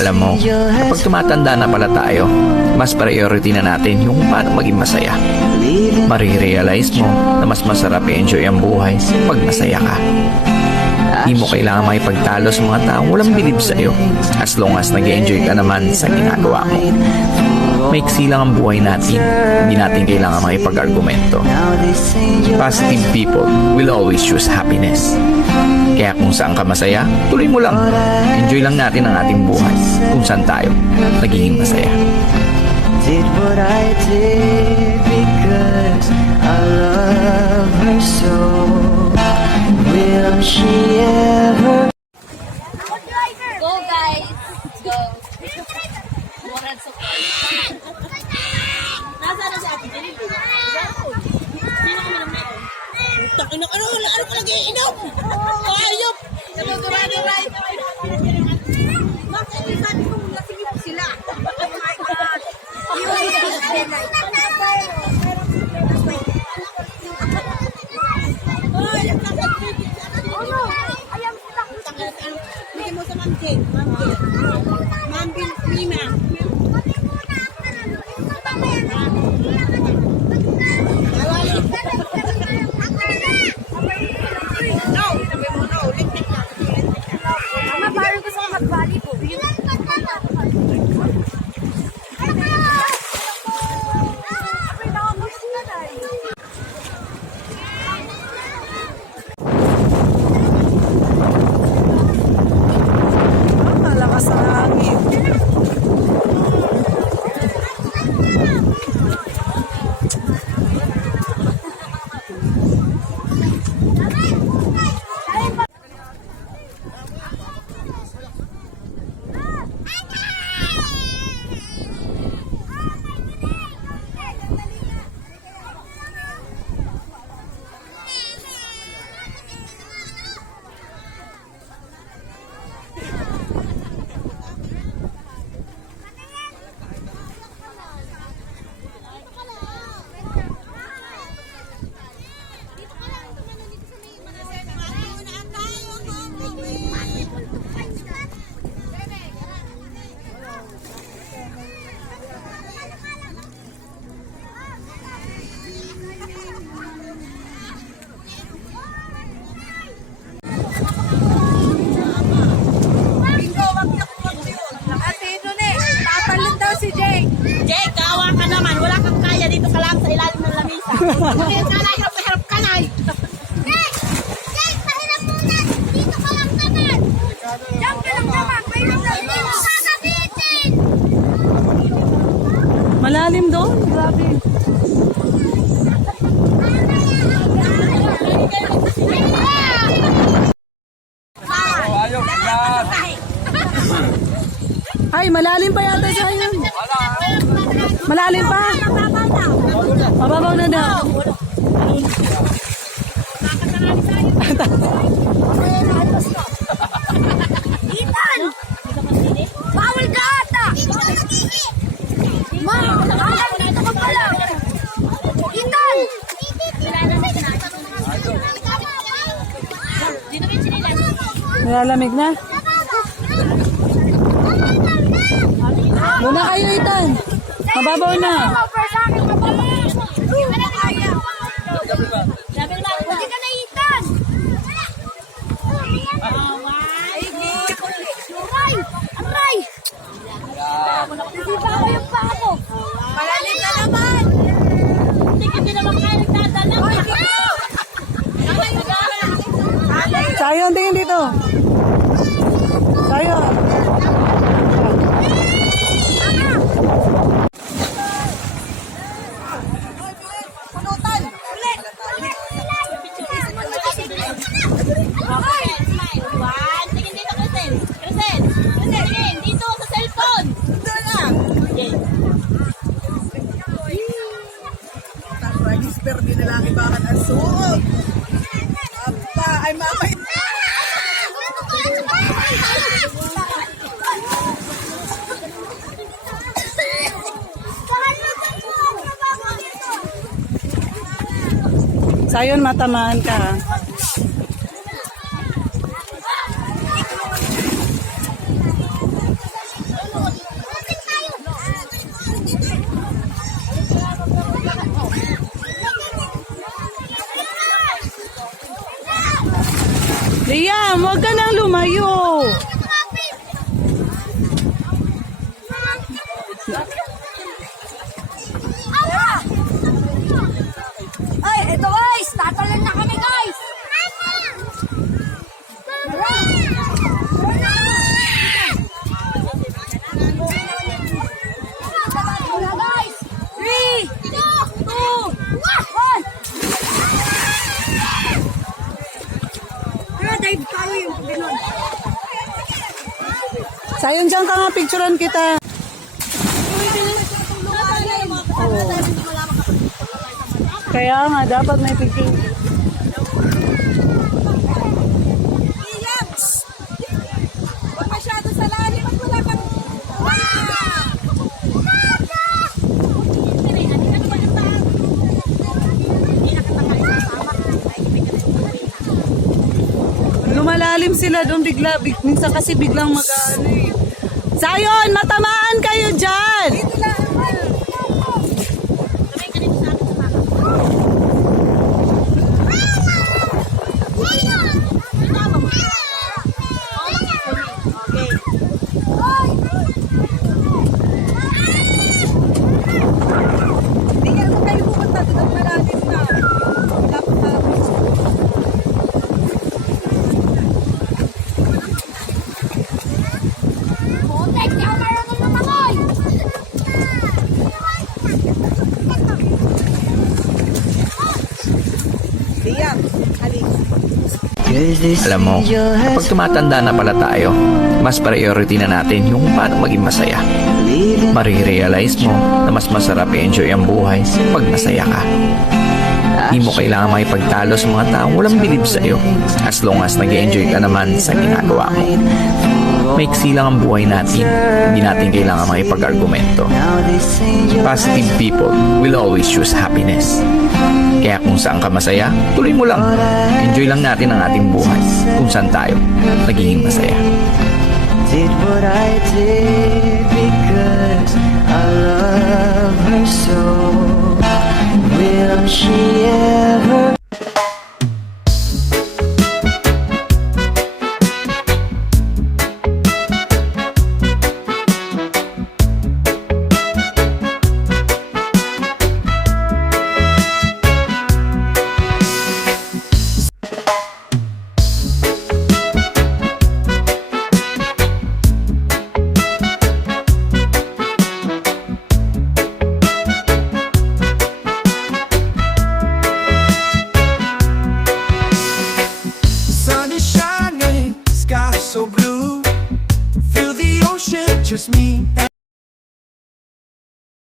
Alam mo, kapag tumatanda na pala tayo, mas priority na natin yung paano maging masaya. Marirealize mo na mas masarap i-enjoy ang buhay pag masaya ka. Di mo kailangan makipagtalo sa mga taong walang bilib sa'yo as long as nag-enjoy ka naman sa ginagawa mo. Maiksi lang ang buhay natin, hindi natin kailangan makipag-argumento. Positive people will always choose happiness. Kaya kung saan ka masaya, tuloy mo lang. Enjoy lang natin ang ating buhay kung saan tayo nagiging masaya. Did what I did because I love her so. Will she ever? Go guys! Let's go! Moral support. Nasaan na si Ate Jennifer? Sino kami ng meron? Ano ko lagi inom? Ayop! Sabag-sabag-sabag! Bakit isan kung nasingip sila? Oh my God! Bigyan mo sa Ma'am Jane. Ma'am Bill Lima. No! Sabi mo no. Lintik na. Mama, parang gusto ko mag-valley po. Malakas ang hangin. Jay, kawa ka naman. Wala kang kaya dito ka lang sa ilalim ng lamisa. Kaya sana hirap ka na. Jay, pahirap muna. Dito ka lang naman. Diyan ka lang naman. Pahirap lang. Hindi mo sasabitin. Malalim doon. Grabe. Ay, malalim pa yata sa inyo. Malalim pa. Mababaw na daw. Ethan! Bawal ka ata! Ma! Dito ka pala! Ethan! Nilalamig na. Muna kayo, Ethan. Mababaw na. Hindi ka na, Ethan! Aray! Aray! Nasiba ko yung paa ko! Malalim ka naman! Hindi naman kaya nagdadala. Sayon, tingin dito. Sayon. Tingin dito, Kristen. Kristen, tingin dito sa cellphone. Dito na. Whisper din na lang ibakan ang suot. Apa, ay mamay. Sayon, matamaan ka. Sayon dyan ka nga, picturean kita. Kaya nga, dapat may picture. Huwag masyado sa lalim at wala kang... Lumalalim sila doon bigla. Minsan kasi biglang mag-ano eh. Sayon, matamaan kayo dyan! Alam mo, kapag tumatanda na pala tayo, mas priority na natin yung paano maging masaya. Marirealize mo na mas masarap i-enjoy ang buhay pag masaya ka. Di mo kailangan makipagtalo sa mga taong walang bilib sa'yo as long as nag-enjoy ka naman sa ginagawa mo. Maiksi lang ang buhay natin, hindi natin kailangan makipag-argumento. Positive people will always choose happiness. Kaya kung saan ka masaya, tuloy mo lang. Enjoy lang natin ang ating buhay kung saan tayo nagiging masaya. Did what I did because I love her so. Will she ever? Sun is shining, sky so blue. Feel the ocean, just me and